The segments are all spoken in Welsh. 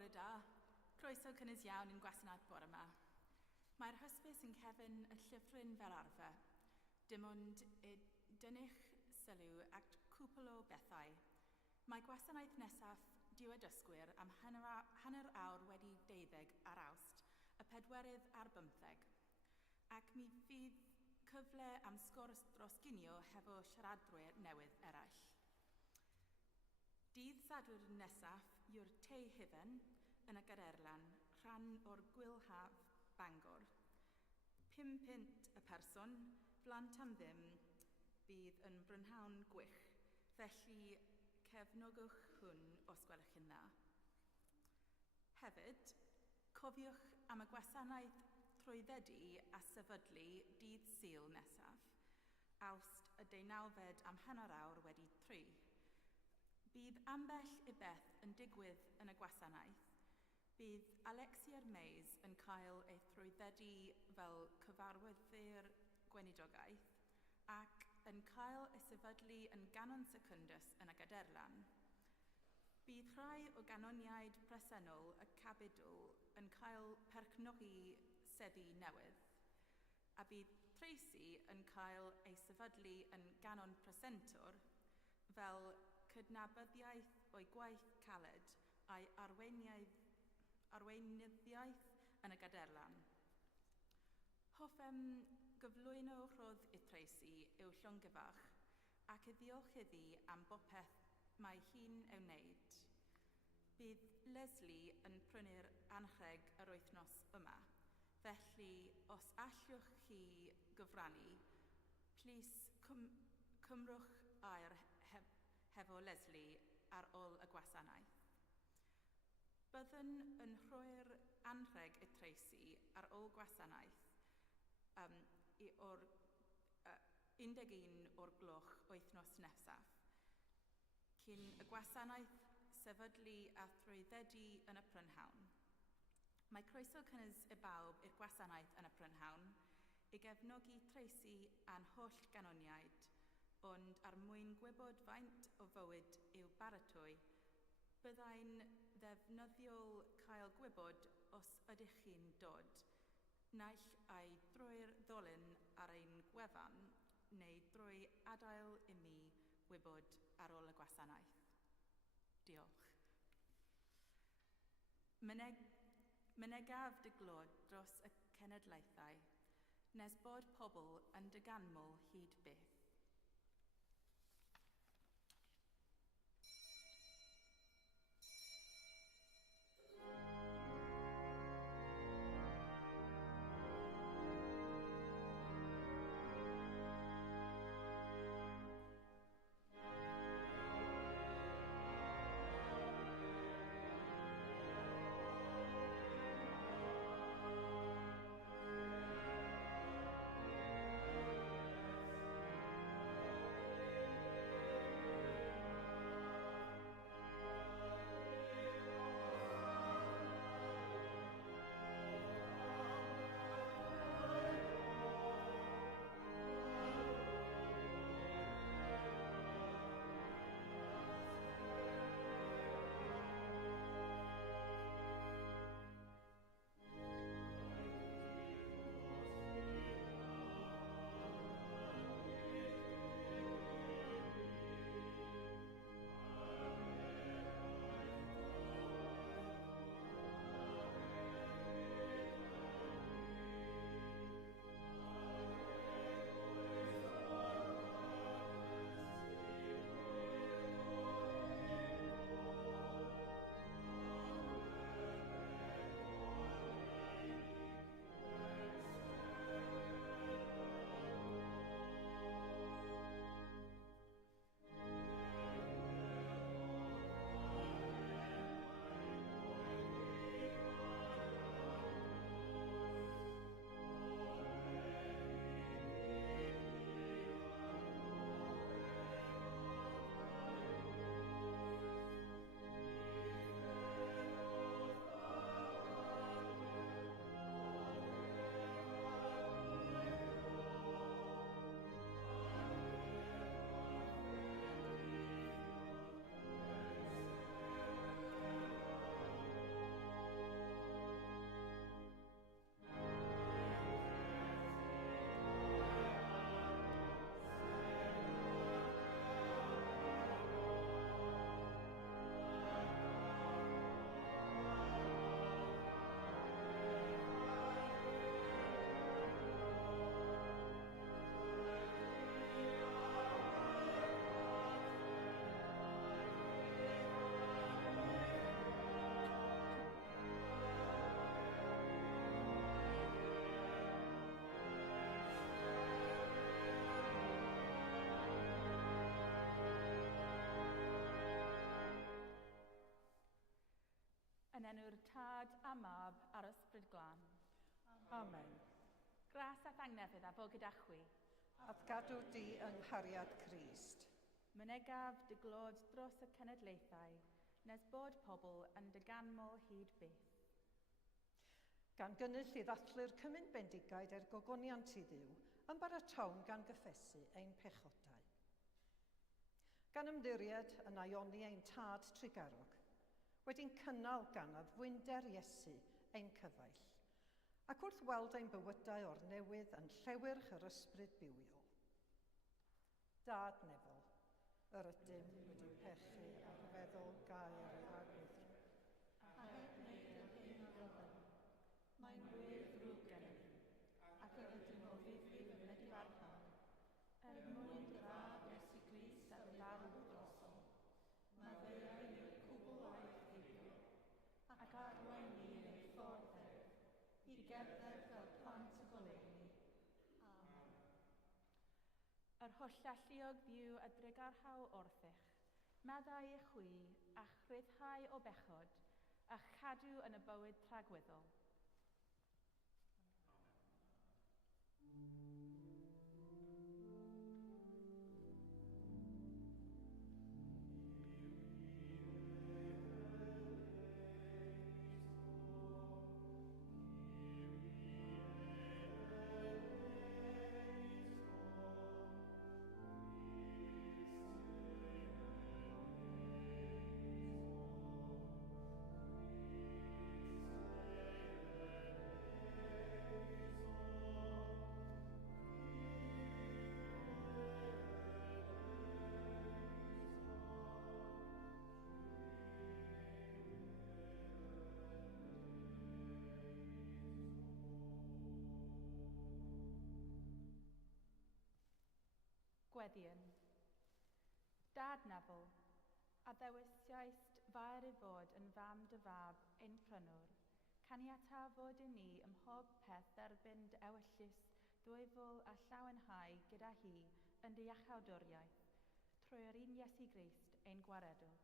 Bore da, croeso cynnes iawn yn gwasanaeth bore yma. Mae'r hysbys yn cefn y llyfryn fel arfer, dim ond dynnu'ch sylw ac cwpl o bethau. Mae gwasanaeth nesaf diwedysgwyr am hanner awr wedi 12 ar Awst, y 4 ar 15, ac mi fydd cyfle am sgwrs dros ginio hefo siaradwyr newydd eraill. Dydd Sadwrn nesaf yw'r te hufen yn y Gaderlan, rhan o'r Gwylhaf Bangor. £5 y person, blant am ddim, bydd yn brynhawn gwych, felly cefnogwch hwn os gwelwch yn dda. Hefyd, cofiwch am y gwasanaeth trwyddedu a sefydlu dydd Sul nesaf, Awst y 19 am hanner awr wedi 3. Bydd ambell i beth yn digwydd yn y gwasanaeth. Bydd Alexia Mays yn cael ei thrwyddedu fel cyfarwyddwr gweinidogaeth ac yn cael ei sefydlu yn Ganon Secundus yn y Gaderlan. Bydd rhai o ganoniaid presennol y Cabidl yn cael perchnogi seddi newydd, a bydd Tracy yn cael ei sefydlu yn ganon presentwr fel cydnabyddiaeth o'i gwaith caled a'i arweinyddiaeth yn y Gaderlan. Hoffem gyflwyno rhodd i Tracy i'w llongyfach ac i ddiolch iddi am bopeth mae hi'n ei wneud. Bydd Leslie yn prynu'r anrheg yr wythnos yma, felly os allwch chi gyfrannu, plis cymrwch air hefo Leslie ar ôl y gwasanaeth. Byddwn yn rhoi'r anrheg i Tracy ar ôl gwasanaeth o'r 11 o'r gloch wythnos nesaf, cyn y gwasanaeth sefydlu a thrwyddedu yn y prynhawn. Mae croeso cynnes i bawb i'r gwasanaeth yn y prynhawn i gefnogi Tracy a'n holl ganoniaid, ond er mwyn gwybod faint o fywyd i'w baratoi, byddai'n ddefnyddiol cael gwybod os ydych chi'n dod, naill ai drwy'r ddolyn ar ein gwefan neu drwy adael i mi wybod ar ôl y gwasanaeth. Diolch. Mynegaf dy glod dros y cenedlaethau, nes bod pobl yn dy ganmol hyd byth. enw'r Tad a Mab a'r Ysbryd Glân. Amen. Gras a thangnefydd a bod gyda chwi. Ath gadw di yng nghariad Crist. Mynegaf dy glod dros y cenedlaethau, nes bod pobl yn dy ganmol hyd byth. Gan gynnwys i ddathlu'r cymyn bendigaid er gogoniant i ddiw, yn baratawn gan gyffesu ein pechodau. Gan ymddiried yn aioni ein tad trigarog, wedi'n cynnal gan addwynder Iesu ein cyfaill, ac wrth weld ein bywydau o'r newydd yn llewyrch yr ysbryd bywiol. Dad nefol, yr ydym wedi pechu ar feddwl gair a gwyddro. A heb wneud yn hyn o ddylem, mae'n wir ddrwg gennym, ac yr ydym o ddifrif yn medru arham, mwyn draf Iesu Grist a ddarn drosom, mae ddeuau i'r cwbl a'i heibio, ac arwain ni yn ei ffordd i gerdded fel plant y goleuni. Amen. Yr holl alluog ddiw a dregarhaw orthych, maddau i chwi a chryddhau o bechod, a chadw yn y bywyd tragweddol. Gweddion. Dad nefel, a ddewisais faer i fod yn fam dy fab ein prynwr, caniatafod i ni ym mhob peth derbyn dy ewyllys ddwyfol a llawenhau gyda hi yn dy iachawdwriaeth, trwy'r un Iesu Grist ein gwaredwr.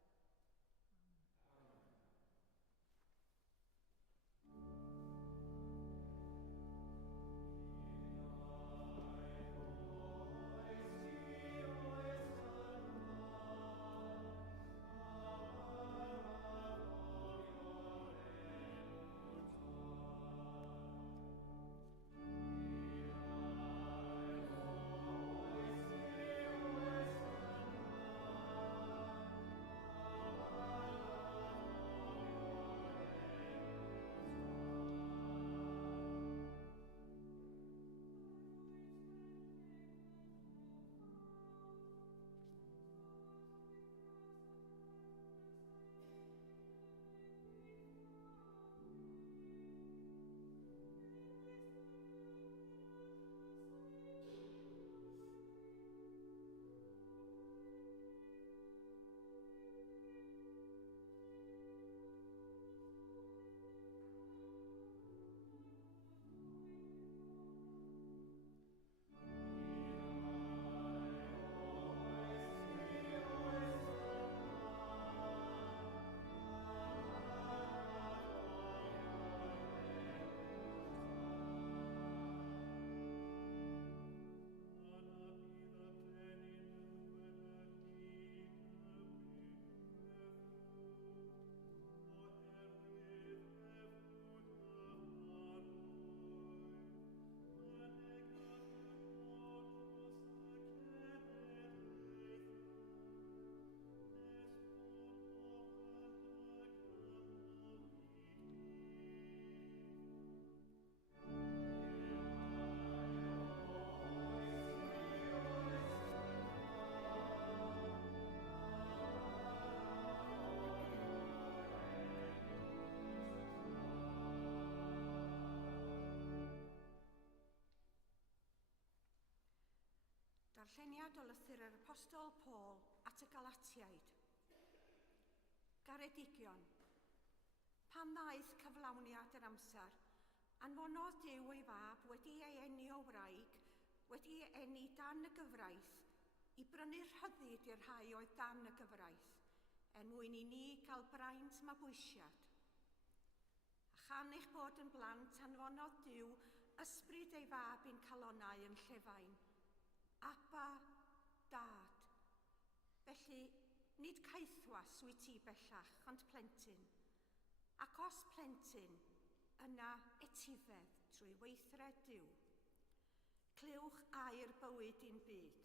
Darlleniad o lythyr yr Apostol Paul at y Galatiaid. Garedigion, pan ddaeth cyflawniad yr amser, anfonodd Duw ei fab wedi ei eni o wraig, wedi ei eni dan y gyfraith, i brynu'r rhyddid i'r rhai oedd dan y gyfraith, mwyn i ni gael braint mabwysiad. chan eich bod yn blant anfonodd Duw ysbryd ei fab i'n calonnau yn Llefain. Abba, dad. Felly, nid caethwas wyt ti bellach, ond plentyn. Ac os plentyn, yna etifedd trwy weithred Duw. Clywch air bywyd i'n byd.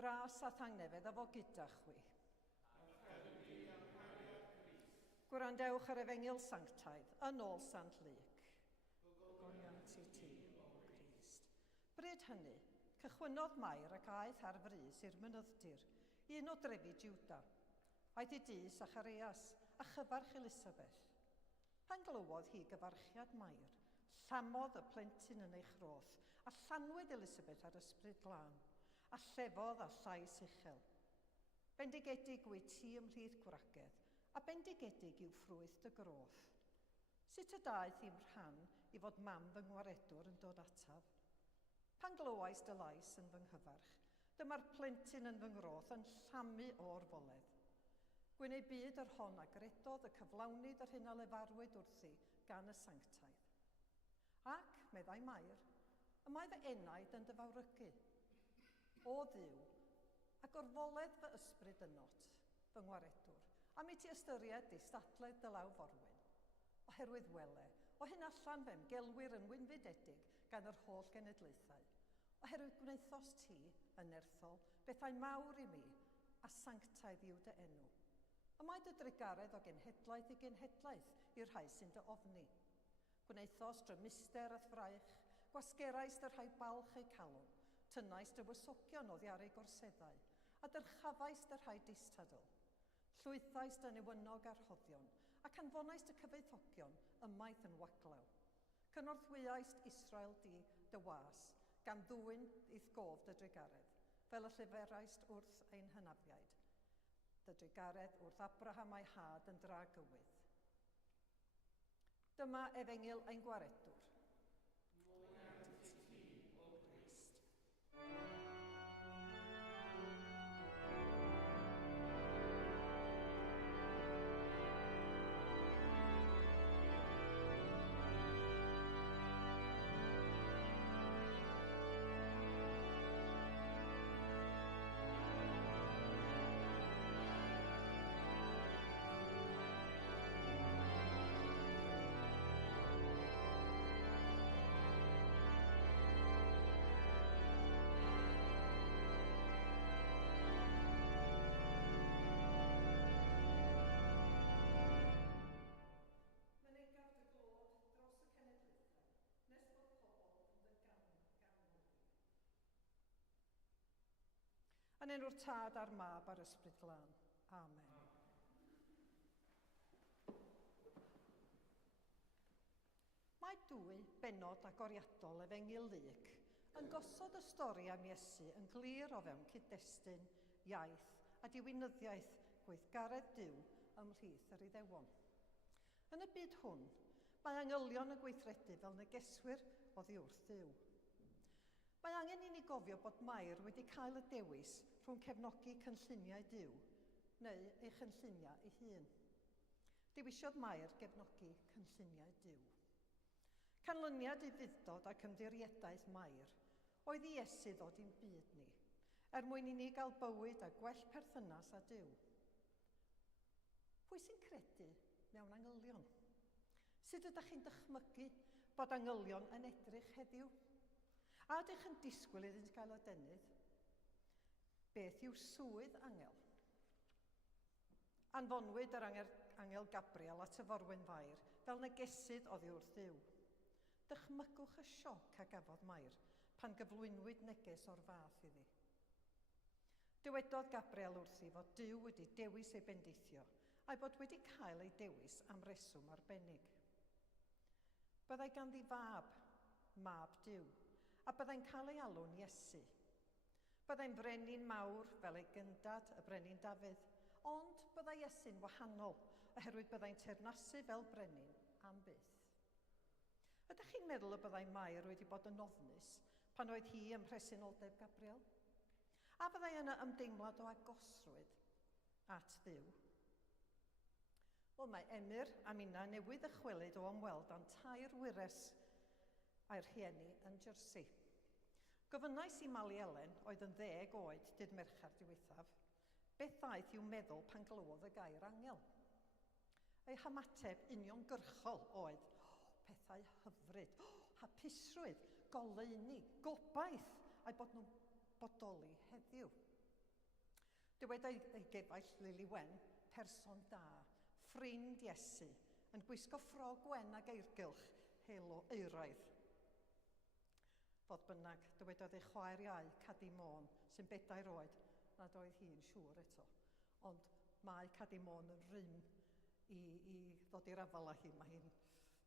Gras a thangnefedd a fo gyda chwi. Gwrandewch ar Efengyl Sanctaidd yn ôl Sant Luc. Gogoniant i ti, o Grist. Bryd hynny, cychwynodd Mair ac aeth ar frys i'r mynydddir, un o drefi Jiwda. Aeth i dŷ Sacharias a chyfarch Elisabeth. Pan glywodd hi gyfarchiad Mair, llamodd y plentyn yn ei chroth a llanwyd Elisabeth ar ysbryd glân, a llefodd a llais uchel. Bendigedig wyt ti ymhlith gwragedd, a bendigedig yw ffrwyth dy groth. Sut y daeth i'm rhan i fod mam fy ngwaredwr yn dod ataf? Pan glywais dy lais yn fy nghyfarch, dyma'r plentyn yn fy nggroth yn llamu o'r foledd. Gwyneu byd yr hon a gredodd y cyflawnid yr hyn a lefarwyd wrthi gan y sanctaidd. Ac, meddai Mair, y mae fy enaid yn dyfawrygu. O Dduw, ac o'r foledd fy ysbryd ynot, fy ngwaredwr, am i ti ystyried ddistadledd dy law forwyn. Oherwydd wele, o hyn allan fe'n gelwyr yn wynfydedig gan yr holl genedlaethau. Oherwydd gwnaethos ti, yn nerthol, bethau mawr i mi, a sanctaidd yw dy enw. Y mae dy drigaredd o genhedlaeth i genhedlaeth i'r rhai sy'n dy ofni. Gwnaethos drymuster a thraich, gwasgerais dy rhai balch eu calon, tynnais dy wysogion o ddiar eu gorseddau, a dyrchafais dy rhai distadol. Llwythais dy newynog arhoddion, ac anfonais dy cyfeithogion ymaith yn waglaw. Cynorthwyais Israel dy was, gan ddwyn i'th gof dy drigaredd, fel y llyferais wrth ein hynafiaid. Dy drigaredd wrth Abraham a'i had yn dra gywydd. Dyma Efengyl ein gwaredwr. Yn enw'r Tad a'r Mab a'r Ysbryd Glân. Amen. Mae dwy benod agoriadol Efengyl Luc yn gosod y stori am Iesu yn glir o fewn cyd-destun, iaith a diwinyddiaeth gweithgaredd Duw ymhlith yr Iddewon. Yn y byd hwn, mae angylion y gweithredu fel negeswyr oddi wrth Duw. Mae angen i ni gofio bod Mair wedi cael y dewis rhwng cefnogi cynlluniau Duw neu ei chynlluniau ei hun. Dewisiodd Mair gefnogi cynlluniau Duw. Canlyniad i fuddod ac ymddiriedais Mair oedd i Iesu ddod i'n byd ni, mwyn i ni gael bywyd a gwell perthynas â Duw. Pwy sy'n credu mewn angylion? Sut ydych chi'n dychmygu bod angylion yn edrych heddiw? A ydych yn disgwyl iddynt gael adenydd? Beth yw swydd angel? Anfonwyd yr angel Gabriel at y forwyn Fair fel negesydd oddi wrth Dduw. Dychmygwch y sioc a gafodd Mair pan gyflwynwyd neges o'r fath iddi. Dywedodd Gabriel wrthi fod Duw wedi dewis ei bendithio a'i bod wedi cael ei dewis am reswm arbennig. Byddai ganddi fab, mab Duw, a byddai'n cael ei alw'n Iesu. Byddai'n frenin mawr fel ei gyndad, y brenin Dafydd, ond byddai Iesu'n wahanol, oherwydd byddai'n teyrnasu fel brenin am byth. Ydych chi'n meddwl y byddai Mair wedi bod yn ofnus pan oedd hi ym mhresenoldeb Gabriel? A byddai yna ymdeimlad o agosrwydd at Dduw? Wel, mae Emyr a Mina newydd ychwelyd o ymweld â'n tair wires a'r rhieni yn Jersey. Gofynnais i Mali Elen, oedd yn 10 oed dydd Mercher diwethaf, beth ddaeth i'w meddwl pan glywodd y gair angel. Ei hymateb uniongyrchol oedd, pethau hyfryd, hapusrwydd, goleuni, gobaith, a'i bod nhw'n bodoli heddiw. Dywed ei gefaill Lili Wen, person da, ffrind Iesu, yn gwisgo ffrog wen ag eirgylch helo euraidd. Fodd bynnag, dywedodd ei chwaer iau, Cadi Môn, sy'n 4 oed, nad oedd hi'n siŵr eto. Ond mae Cadi Môn yn rym i ddod i'r afal â hi.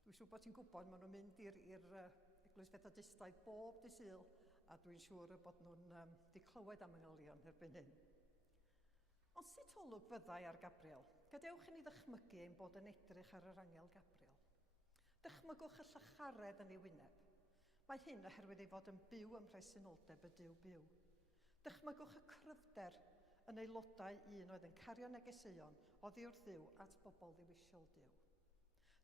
Dwi'n siŵr bod ti'n gwybod, maen nhw'n mynd i'r Eglwys Fethodistaidd bob dydd Sul, a dwi'n siŵr bod nhw'n di clywed am angylion erbyn hyn. Ond sut olwg fyddai ar Gabriel? Gadewch i ni ddychmygu ein bod yn edrych ar yr angel Gabriel. Dychmygwch y llycharedd yn ei wyneb. Mae hyn oherwydd ei fod yn byw ym mhresenoldeb y Duw byw. Dychmygwch y cryfder yn aelodau un oedd yn cario negeseuon oddi wrth Dduw at bobl ddiwisiol Duw.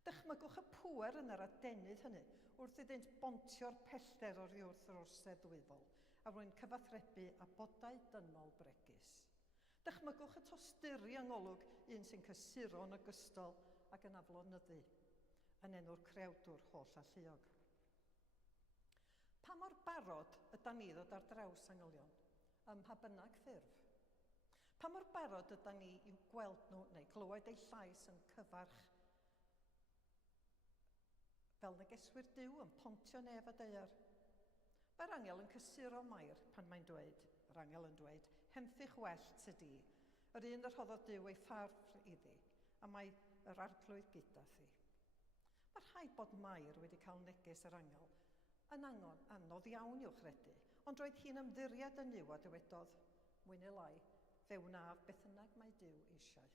Dychmygwch y pŵer yn yr adenydd hynny wrth iddynt bontio'r pellter oddi wrth yr orsedd ddwyfol a rwy'n cyfathrebu a bodau dynol bregus. Dychmygwch y tosturi yngolwg un sy'n cysuro yn ogystal ac yn aflonyddu, yn enw'r crewdwr holl a lluog. Pa mor barod yda ni ddod ar draws angylion, ym mha bynnag ffurf? Pa mor barod yda ni i'w gweld nhw neu glywed ei llais yn cyfarch fel negeswyr Duw yn pontio nef a deiar? Mae'r angel yn cysuro Mair pan mae'n dweud, yr angel yn dweud, hemffych well tydi, yr un yr rhoddodd Duw ei ffarf iddi, a mae yr arglwydd gyda thi. Mae rhaid bod Mair wedi cael neges yr angel yn anodd iawn i'w chredu, ond roedd hi'n ymddiried yn yw a dywedodd, mwy neu lai, fe wnaf beth ynnag mae Duw eisiau.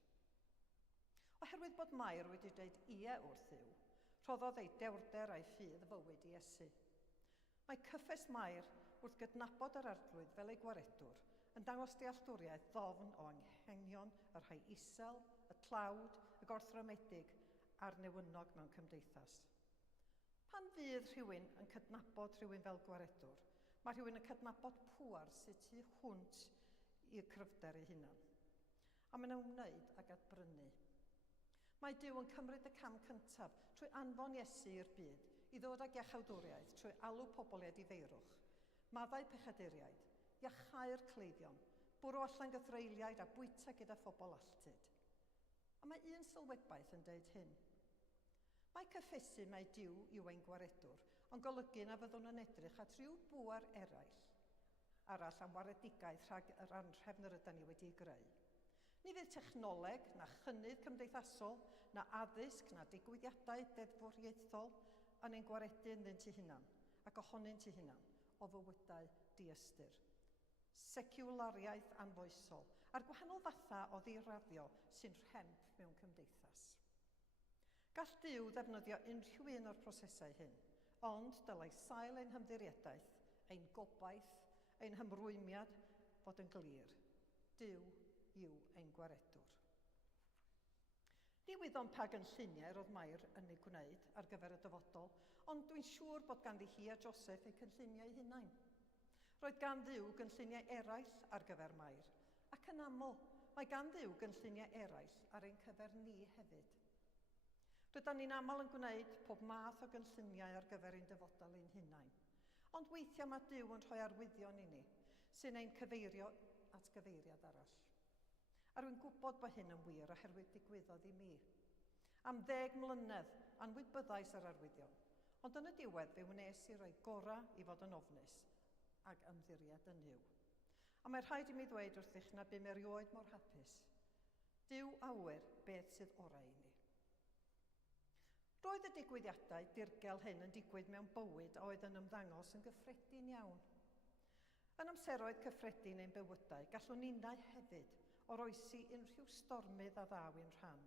Oherwydd bod Mair wedi dweud ie wrth Dduw, rhoddodd ei dewrder a'i ffydd fywyd i Iesu. Mae cyffes Mair wrth gydnabod yr arglwydd fel ei gwaredwr yn dangos dealltwriaeth ddofn o anghenion y rhai isel, y tlawd, y gorthromedig a'r newynog mewn cymdeithas. Pan fydd rhywun yn cydnabod rhywun fel gwaredwr, mae rhywun yn cydnabod pŵar sydd tu hwnt i'r cryfder ei hunan. A maen nhw'n wneud ag atbrynu. Mae Duw yn cymryd y cam cyntaf trwy anfon Iesu i'r byd i ddod ag iachawdwriaeth trwy alw pobl i feirwch, maddau pechaduriaid, iachau'r cleifion, bwrw allan gythreiliaid a bwyta gyda phobl alltyd. A mae un sylwebaeth yn deud hyn. Mae cyffesu mae Duw yw ein gwaredwr, ond golygu na fyddwn yn edrych at rhyw bŵar arall am waredigaeth rhag yr anhrefn yr ydyn ni wedi'i greu. Ni fydd technoleg, na chynnydd cymdeithasol, na addysg, na digwyddiadau deddfwriaethol yn ein gwaredu ynddynt eu hunan, ac ohonynt eu hunan, o fywydau diystur. Seciwlariaeth anfoesol, a'r gwahanol fatha o ddiraddio sy'n rhemp mewn cymdeithas. Gall Duw ddefnyddio unrhyw un o'r prosesau hyn, ond dylai sail ein hymddiriedau, ein gobaith, ein hymrwymiad fod yn glir. Duw yw ein gwaredwr. Diwyddon pa gynlluniau roedd Mair yn ei gwneud ar gyfer y dyfodol, ond dwi'n siŵr bod ganddi hi a Joseph eu cynlluniau hunain. Roedd gan Dduw gynlluniau eraill ar gyfer Mair, ac yn aml, mae gan Dduw gynlluniau eraill ar ein cyfer ni hefyd. Rydyn ni'n aml yn gwneud pob math o gynlluniau ar gyfer ein dyfodol ein hunain, ond weithiau mae Dduw yn rhoi arwyddion i ni, sy'n ein cyfeirio at gyfeiriad arall. A rwy'n gwybod bod hyn yn wir oherwydd digwyddodd i mi. Am 10 mlynedd anwybyddais yr arwyddion, ond yn y diwedd fe wnes i roi gorau i fod yn ofnus ac ymddiried yn yw. A mae rhaid i mi ddweud wrthych na bym erioed mor hapus. Duw awyr beth sydd orau i ni. Roedd y digwyddiadau dirgel hyn yn digwydd mewn bywyd a oedd yn ymddangos yn gyffredin iawn. Yn amseroedd cyffredin ein bywydau, gallwn ninnau hefyd oroesi unrhyw stormydd a ddaw i'n rhan,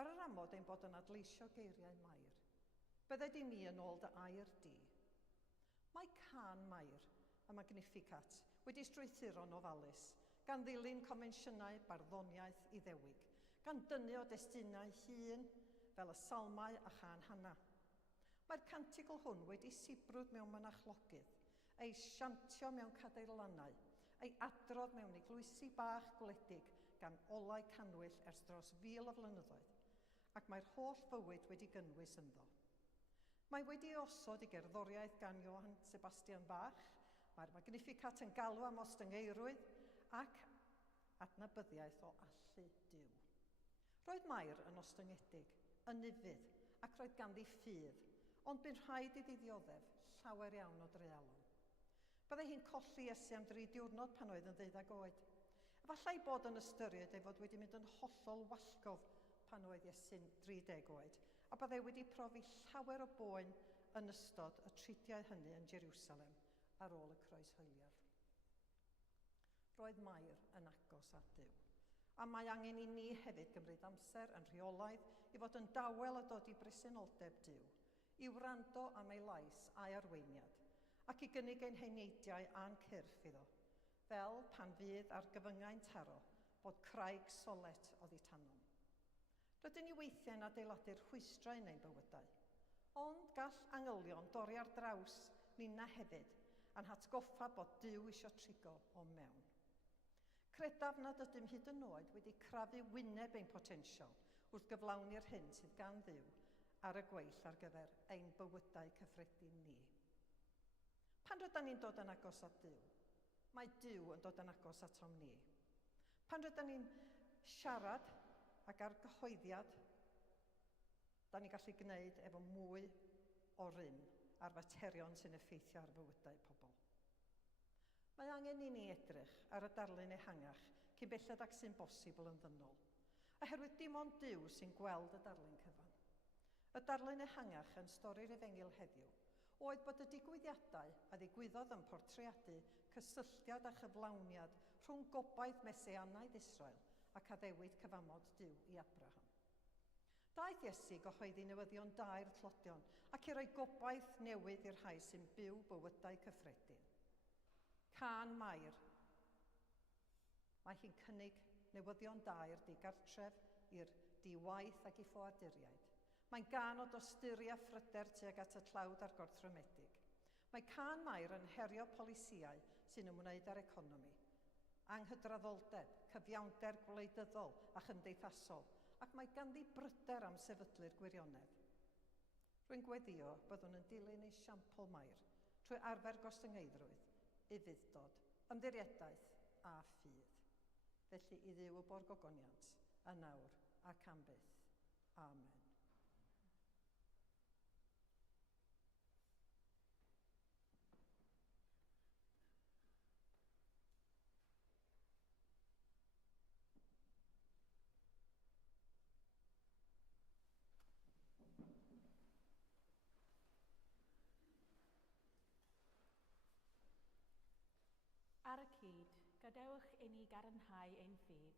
ar yr amod ein bod yn adleisio geiriau Mair. Bydde di mi yn ôl dy air di. Mae can Mair, y Magnificat, wedi strwythuro'n ofalus, gan ddilyn comensiynau barddoniaeth Iddewig, gan dynnu o destunau hŷn fel y salmau a chan hana. Mae'r cantigl hwn wedi sibrwd mewn mynachlogydd, ei siantio mewn cadeirlannau, ei adrodd mewn eglwysi bach gwledig gan olau canwyll ers dros 1000 o flynyddoedd, ac mae'r holl fywyd wedi gynnwys ynddo. Mae wedi osod i gerddoriaeth gan Johann Sebastian Bach, mae'r Magnificat yn galw am ostyngeirwydd ac adnabyddiaeth o allu Duw. Roedd Mair yn ostyngedig, yn nifydd ac roedd ganddi ffydd, ond bu'n rhaid iddi ddioddef llawer iawn o dreialon. Byddai hi'n colli Iesu am 3 diwrnod pan oedd yn 12 oed. Efallai bod yn ystyried ei fod wedi mynd yn hollol wallgof pan oedd Iesu'n 30 oed, a byddai wedi profi llawer o boen yn ystod y tridiau hynny yn Jerusalem ar ôl y croeshoeliad. Roedd Mair yn agos at Duw, a mae angen i ni hefyd gymryd amser yn rheolaidd i fod yn dawel a dod i bresenoldeb Duw, i wrando am ei lais a'i arweiniad, ac i gynnig ein heineidiau a'n cyrff iddo, fel pan fydd ar gyfyngau'n taro bod craig solet oddi tanom. Rydyn ni weithiau'n adeiladu'r rhwystrau yn ein bywydau, ond gall angylion dorri ar draws ninna hefyd a'n hatgoffa bod Duw isio trigo o mewn. Credaf nad ydym hyd yn oed wedi crafu wyneb ein potensial wrth gyflawni'r hyn sydd gan Dduw ar y gweill ar gyfer ein bywydau cyffredin ni. Pan rydyn ni'n dod yn agos at Duw, mae Duw yn dod yn agos atom ni. Pan rydyn ni'n siarad ac ar gyhoeddiad, da ni'n gallu gwneud efo mwy o rym ar faterion sy'n effeithio ar fywydau pobl. Mae angen i ni edrych ar y darlun ehangach cyn belled ac sy'n bosibl yn ddynol, oherwydd dim ond Duw sy'n gweld y darlun cyfan. Y darlun ehangach yn stori'r Efengil heddiw oedd bod y digwyddiadau a ddigwyddodd yn portreadu cysylltiad a chyflawniad rhwng gobaith Mesianaidd Israel ac addewid cyfamod Duw i Abraham. Daeth Iesu gyhoeddi newyddion da i'r tlodion ac i roi gobaith newydd i'r rhai sy'n byw bywydau cyffredin. Can Mair. Mae hi'n cynnig newyddion da i'r digartref, i'r diwaith ac i ffoaduriaid. Mae'n gan o dosturi a phryder tuag at y tlawd a'r gorthrymedig. Mae can Mair yn herio polisiau sy'n ymwneud â'r economi, anghydraddoldeb, cyfiawnder gwleidyddol a chymdeithasol, ac mae ganddi bryder am sefydlu'r gwirionedd. Rwy'n gweddio byddwn yn dilyn ei siampl Mair trwy arfer gostyngeidrwydd, ufudd-dod, ymddirieddaeth a ffydd. Felly i Dduw y borgogoniant, a nawr ac am byth. Amen. Ar y cyd, gadewch i ni gadarnhau ein ffydd.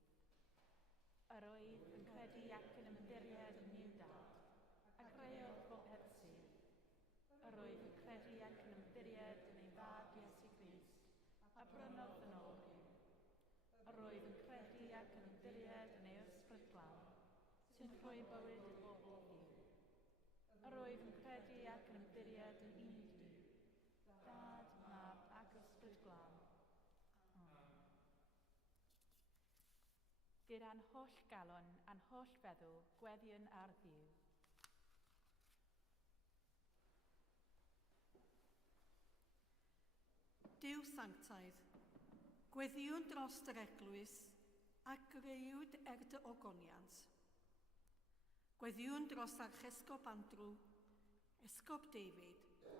Yr oedd yn credu ac yn ymddiried yn Niw Dad, ac reodd bopeth sydd. Yr oedd yn credu ac yn ymddiried yn ei Fab Iesu Grist, a brynodd yn ôl Duw. Yr oedd yn credu ac yn ymddiried yn ei Ysbryd Glân, sy'n rhoi bywyd i bobl hir. Yr oedd yn credu ac yn ymddiried yn unig di, Dad, Mab ac Ysbryd Glân. Amen. Gyda'n holl galon a'n holl feddwl, gweddiwn ar Dduw. Duw sanctaidd, gweddiwn dros yr eglwys a greuwyd dy ogoniant. Gweddiwn dros Archesgob Andrew, Esgob David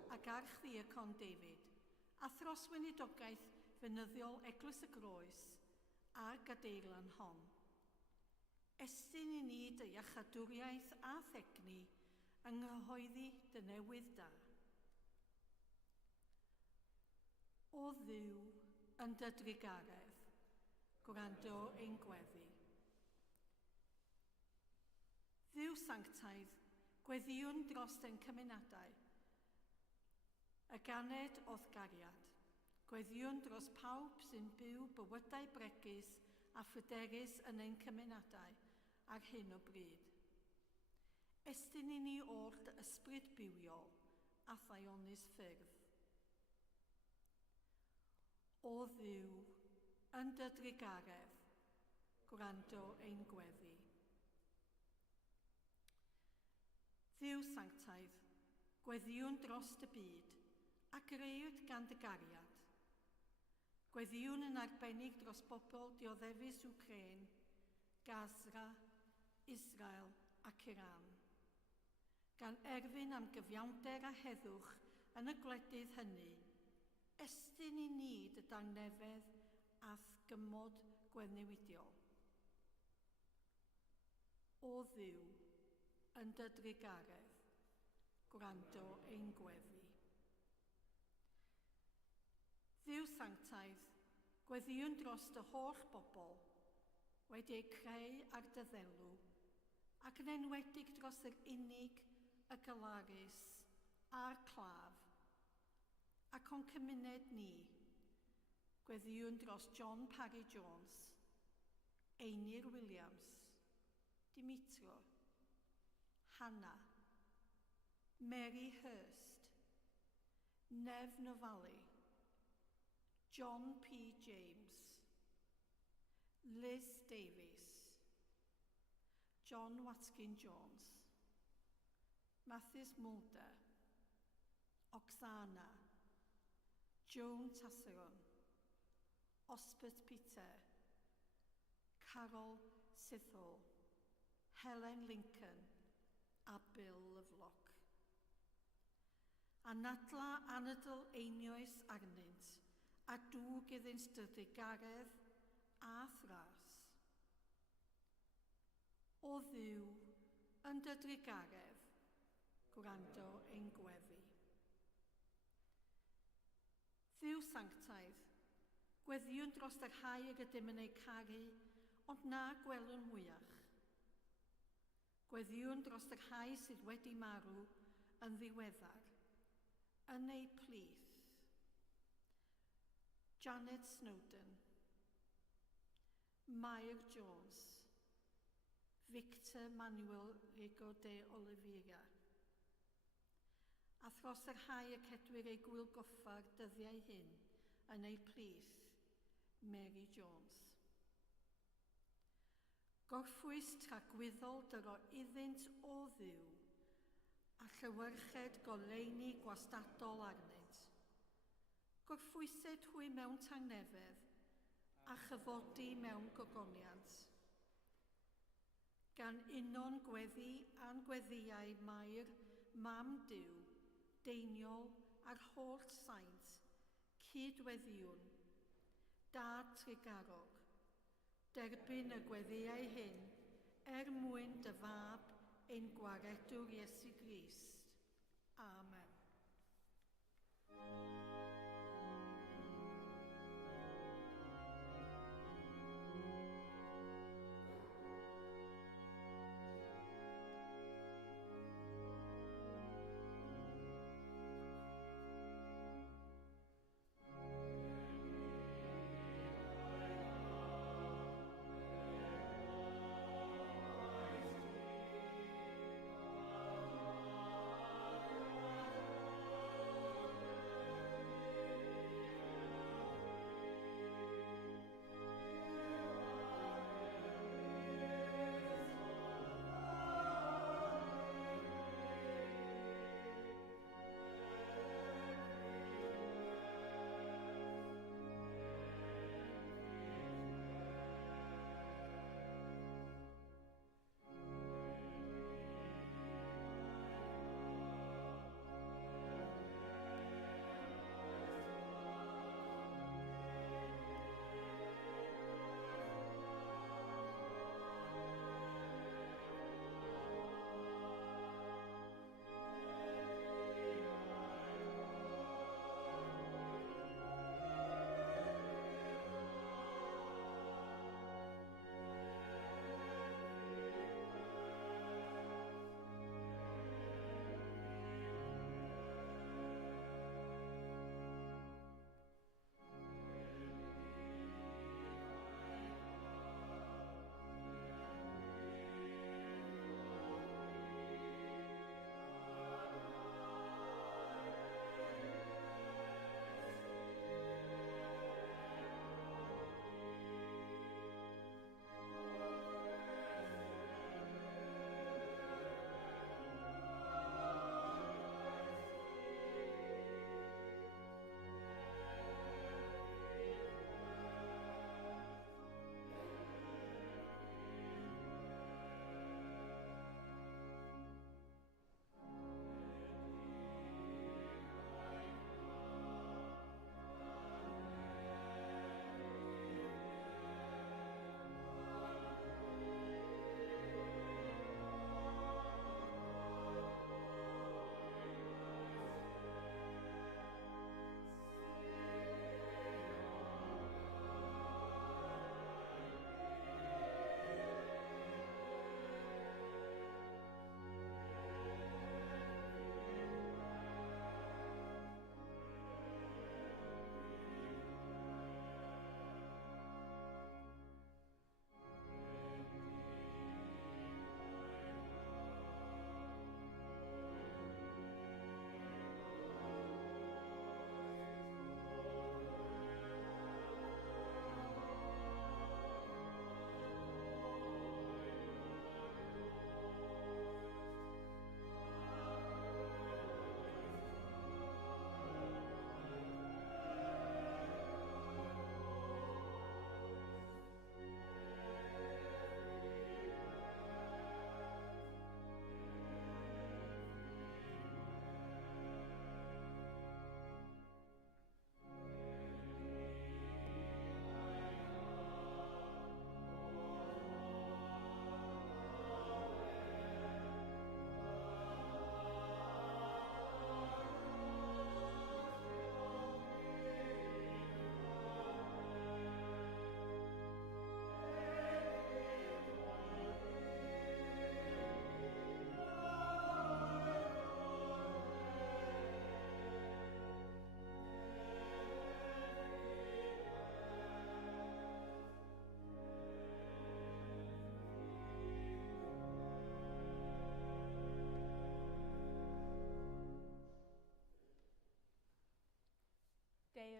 ac Archdiacon David, a thros weinidogaeth fynyddiol Eglwys y Groes a gadeilan hon. Estyn i ni dy iachadwriaeth a thegni yng nghyhoeddi dy newydd da. O Dduw yn dy drigaredd, gwrando ein gweddi. Dduw sanctaidd, gweddiwn dros ein cymunedau, y ganed o'th gariad. Gweddiwn dros pawb sy'n byw bywydau bregus a phryderus yn ein cymunedau ar hyn o bryd. Estyn i ni o'r dy ysbryd bywiol a thaionus ffyrdd. O Dduw, yn dy drigaredd, gwrando ein gweddi. Dduw sanctaidd, gweddiwn dros dy byd, a greuwyd gan dy gariad. Gweddiwn yn arbennig dros bobl dioddefus Wcrain, Gaza, Israel ac Iran. Gan erfyn am gyfiawnder a heddwch yn y gwledydd hynny, estyn i ni dy dangnefedd ath gymod gweddnewidiol. O Dduw, yn dy drigaredd, gwrando ein gweddi. Dduw sanctaidd, gweddiwn dros dy holl bobl wedi eu creu ar dy ddelw, ac yn enwedig dros yr unig, y galarus a'r claf, ac o'n cymuned ni, gweddiwn dros John Parry Jones, Einir Williams, Dimitro, Hannah, Mary Hurst, Nev Novaly, John P. James, Liz Davies, John Watkin-Jones, Mathis Mulder, Oksana, Joan Tasseron, Osbert Peter, Carol Sithol, Helen Lincoln a Bill Lovelock. Anadla anadl einioes arnynt a dŵg iddynt dyrdigaredd a thras. O Dduw yn dy drigaredd, gwrando ein gweddi. Dduw sanctaidd, gweddiwn dros yr rhai y gydym yn ei caru, ond na gwelwn mwyach. Gweddiwn dros yr rhai sydd wedi marw yn ddiweddar, yn ei plith. Janet Snowden, Mair Jones, Victor Manuel Rigo de Oliveira, a thros yr rhai y cedwyr ei gwylgoffa'r dyddiau hyn yn ei plith, Mary Jones. Gorffwys tragwyddol dyro iddynt o Dduw a llywyrched goleuni gwastadol arnynt. Gorffwysed hwy mewn tangnefedd a chyfodi mewn gogoniant. Gan unon gweddi a'n gweddiau Mair, Mam Duw, Deiniol a'r holl saint, cydweddiwn, Dad Trigarog, derbyn y gweddiau hyn mwyn dy fab ein gwaredwr Iesu Grist. Amen.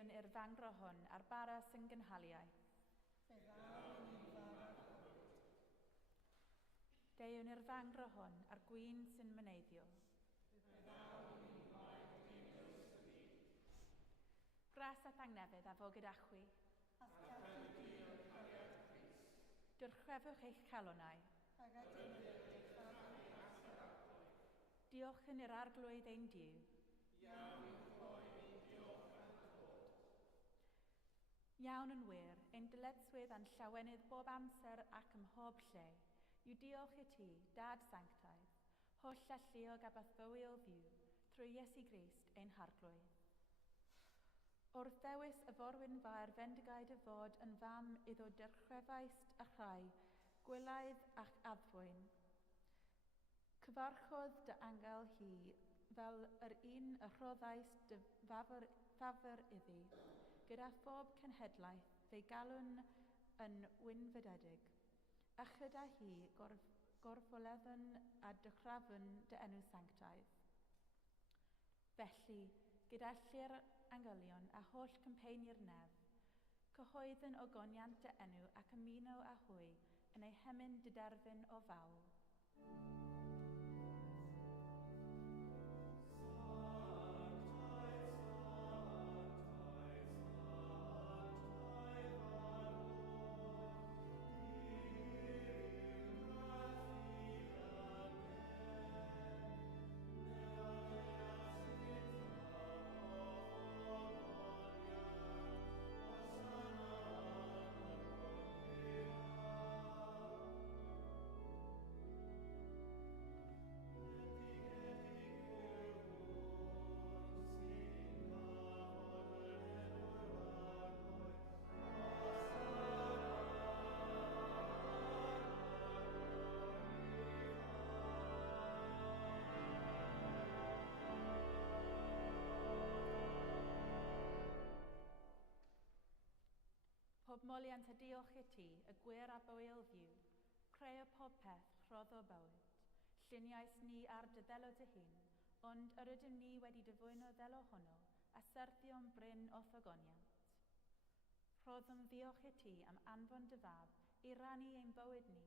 Deiwn i'r fangro hwn ar bara sy'n gynhaliaeth. Fe ddaw yn un fawr. Deiwn i'r fangro hwn ar gwyn sy'n myneiddio. Gras a thangnefydd a fo gyda chwi. Dyrchwefwch eich calonau. Diolch yn i'r arglwydd ein Duw. Iawn yn wir, ein dyletswydd a'n llawenydd bob amser ac ym mhob lle, yw diolch i ti, Dad Sanctaidd, holl alluog a bathfywiol ddiw, trwy Iesu Grist ein harglwydd. Wrth ddewis y forwyn faer Fendigaid y fod yn fam iddo dyrchwefaist a chrai, gwylaidd ac addfwyn. Cyfarchodd dy angel hi fel yr un y rhoddais dy fafr iddi, gyda phob cenhedlaeth fe'i galwn yn wynfydedig, a chyda hi gorfoleddyn a dychrafwn dy enw sanctaidd. Felly, gyda llir angylion a holl cympeini'r nef, cyhoeddyn ogoniant dy enw ac ymuno â hwy yn ei hemyn dyderfyn o fawl. Pob moliant a diolch i ti, y gwir a bywel ddiw, creu o pob peth rhodd o bywyd. Lluniais ni ar dy ddelo dy hun, ond yr ydym ni wedi dyfwyno ddelo hwnnw a syrthio'n bryn o thogoniant. Rhoddom ddiolch i ti am anfon dy fab i rannu ein bywyd ni.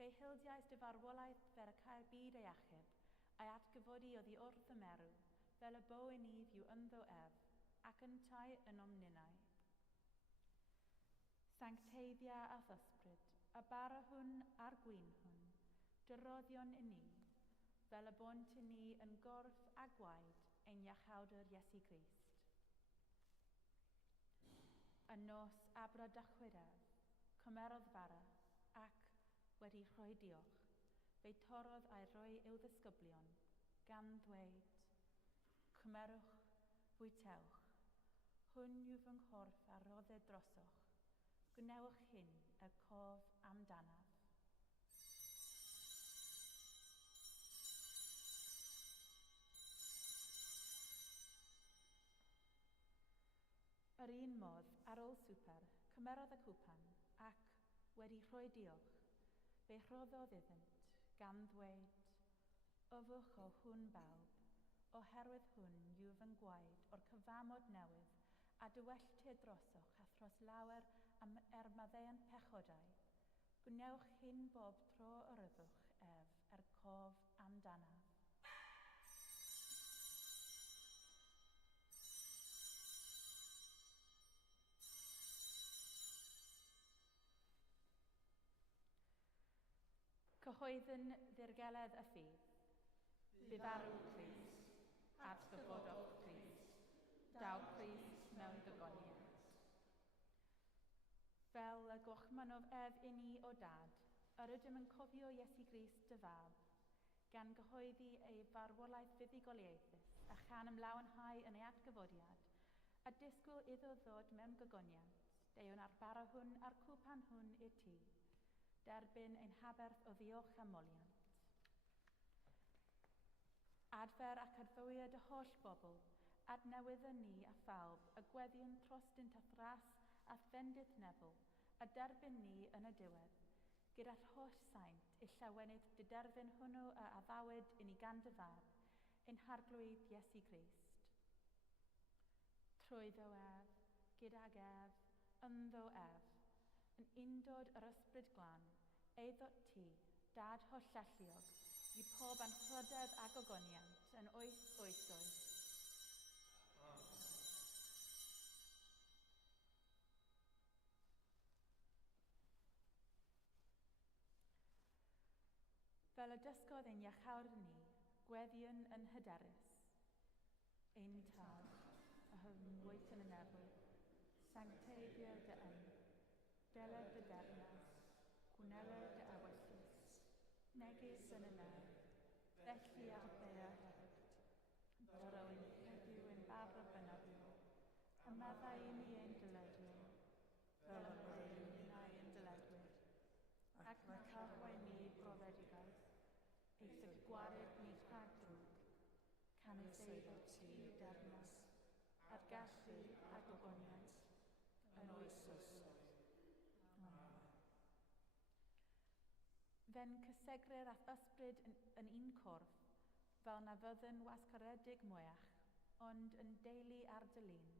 Fe'i hildiais dy farwolaeth fer y cael byd ei achub, a'i atgyfodi oddi wrth y merw, fel y bow yn ef yw ynddo ef, ac yn tai yn omninau. Sancteiddia a thysbryd, a bara hwn a'r gwyn hwn, dyroddion i ni, fel y bont i ni yn gorff a gwaed ein iachawdwr Iesu Grist. Y nos abro dachwydef, cymerodd bara, ac, wedi rhoi diolch, fe'i torodd a'i roi i'w ddisgyblion, gan ddweud, cymerwch, fwytewch, hwn yw fy nghorff a rodded drosoch, gwnewch hyn y cof amdanaf. Yr un modd, ar ôl swper, cymerodd y cwpan ac, wedi rhoi diolch, fe rhoddodd iddynt, gan ddweud, yfwch o hwn bawb, oherwydd hwn yw fy ngwaed o'r cyfamod newydd a dywelltir drosoch a thros lawer am maddeuant pechodau. Gwnewch hyn bob tro yr yfwch er cof amdanaf. Cyhoeddyn ddirgeledd y ffydd. Bu farw Crist, atgyfododd Crist, daw Crist mewn gygoniad. Fel y gochmynodd ef i ni o dad, yr ydym yn cofio Iesu Grist dy fab, gan gyhoeddi ei farwolaeth fuddugoliaethus a chan ymlawenhau yn ei atgyfodiad, a disgwyl iddo ddod mewn gygoniant, deiwn ar bara hwn a'r cwpan hwn i ti, derbyn ein haberth o ddiolch a moliant. Adfer ac adfywiad y holl bobl, adnewyddon ni a phawb y gweddion trostynt a thras a thendydd nefel, a derbyn ni yn y diwedd, gyda'r holl saint i llawenydd dyderfyn hwnnw a addawyd i ni gan dy fab, ein harglwydd Iesu Grist. Trwy ddo ef, gydag ef, ynddo ef, yn undod yr ysbryd glân, eiddot ti, dad hollelliog, i pob anrhydedd a gogoniant yn oes oesoedd. Fel y dysgodd ein iachawr ni, gweddion yn hyderus. Ein tad, a hyfnwyd yn y newydd, sancteiddio dy yn, deled dy dernas, gwneled dy ewyllus, neges yn y nef, felly ar bea hefyd. Dyrwyn heddiw yn bar y bynyddio, y meddai i ni ein dyledio, fel y byddwn ni'n ein dyledwyr, ac mae carwau ni brofedigaeth, eith y gwared ni rhag drwg, canys eiddo ti dernas, a'r gallu a gogoniant, yn oes oesoedd. Amen. Fe'n cysegrir ath ysbryd yn un corff, fel na fyddyn wasgaredig mwyach, ond yn deulu ar dy lun,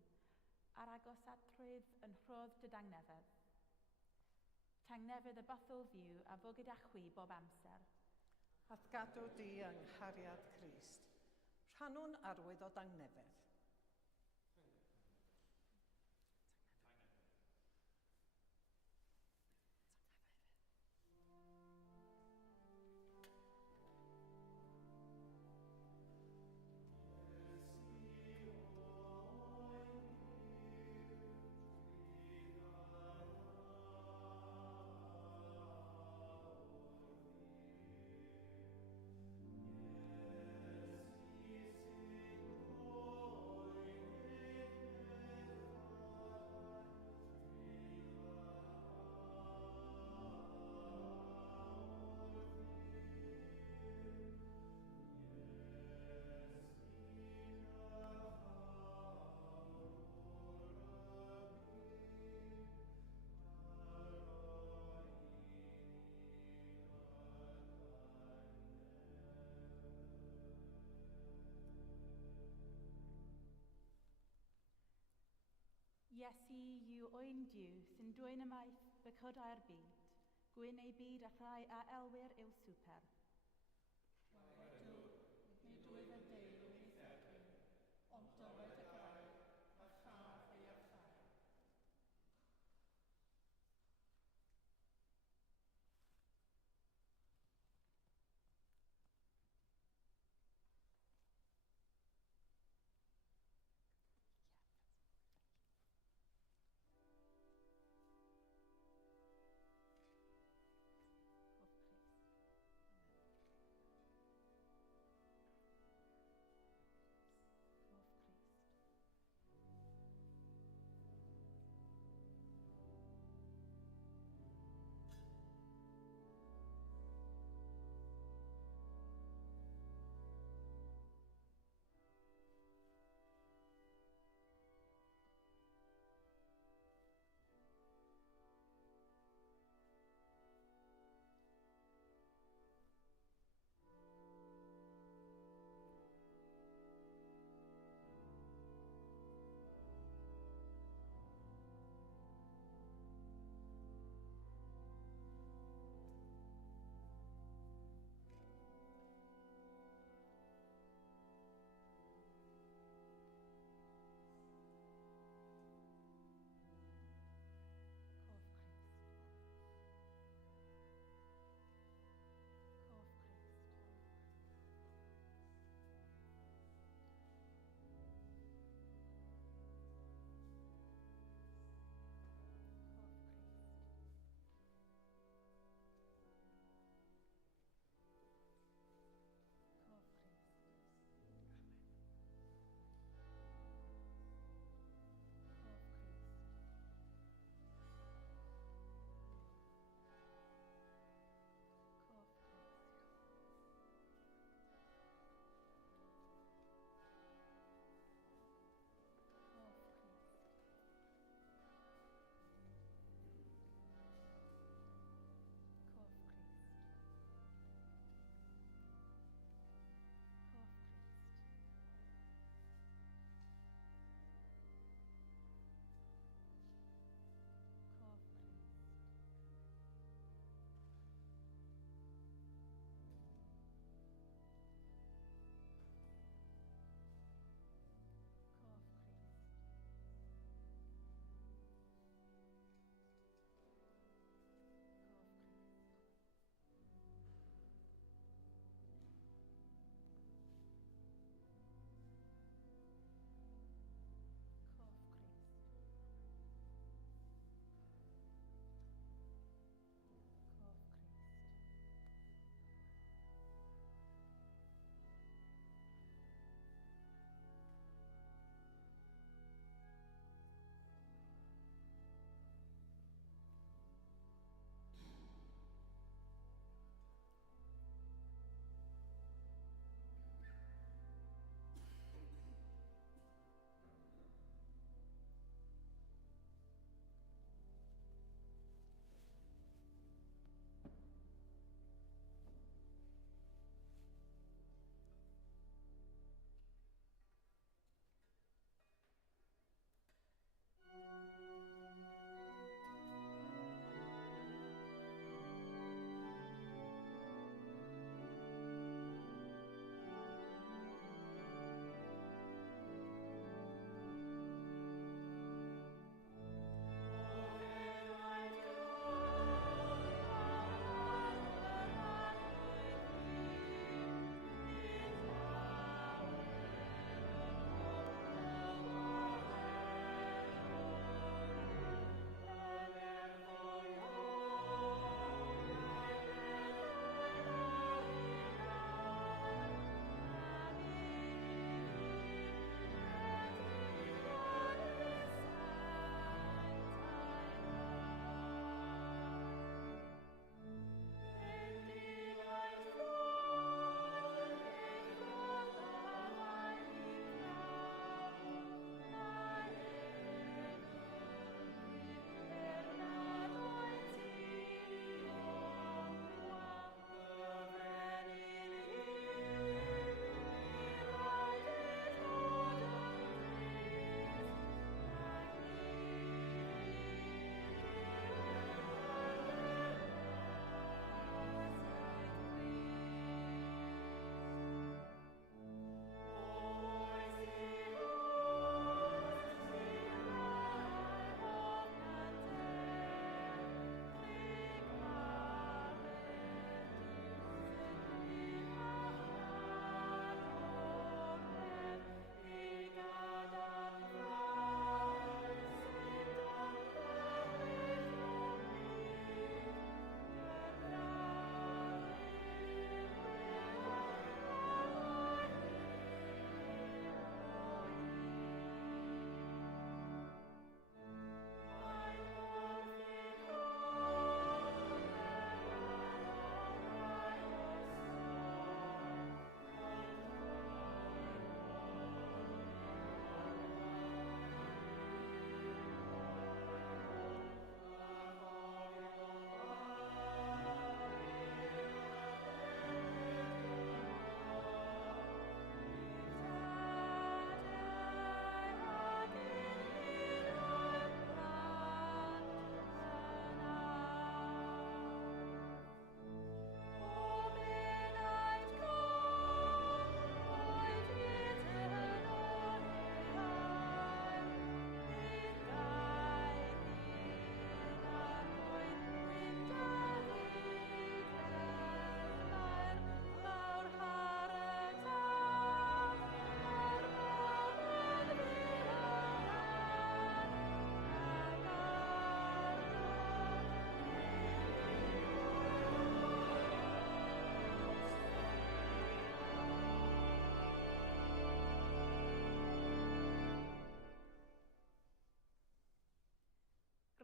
ar agosatrwydd yn rhodd dy dangnefedd. Tangnefydd y bythol ddiw a fo gyda chwi bob amser. Ath gadw di yng nghariad Crist. Rhannwn arwydd o dangnefedd. Iesu yw oen diw sy'n dwyn ymaith y codau'r byd, gwyn ei byd a rhai a elwyr i'w swper. Wedw, nid wydd y deulu ei ddecyn, ond dywed y graig a chaf ei archau.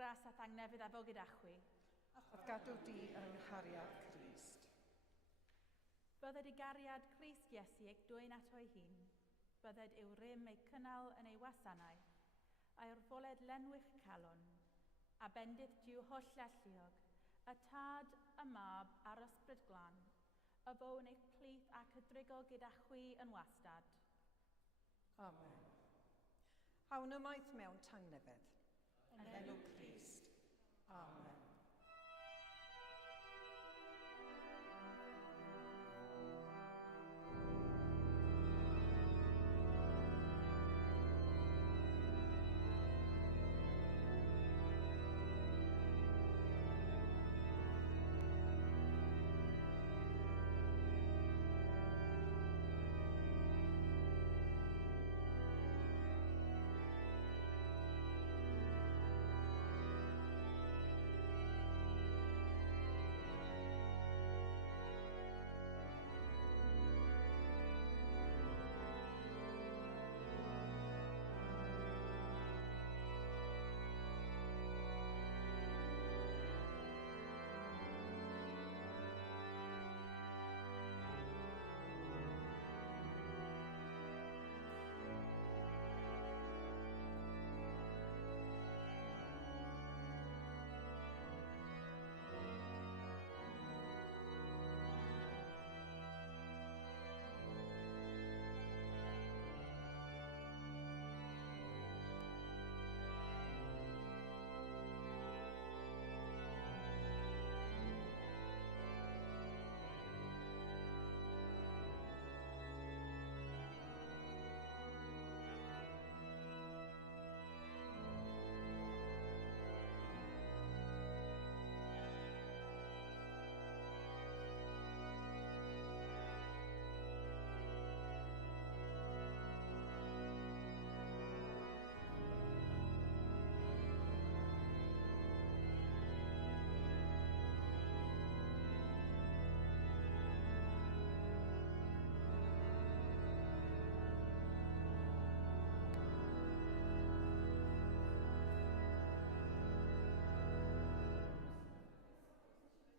Gyras a thangnefydd efo gyda chwi. A gadw di yng nghariad Crist. Bydded i gariad Crist Iesu eich dwy'n ato ei hun. Bydded i'w rym ei cynnal yn ei wasanaeth, a'i wrfoled lenwych calon, a bendith diw holl alluog, y tad, y mab a'r ysbryd glan, y bown eich plith ac hydrigo gyda chwi yn wastad. Amen. Awn ymaith mewn tangnefedd.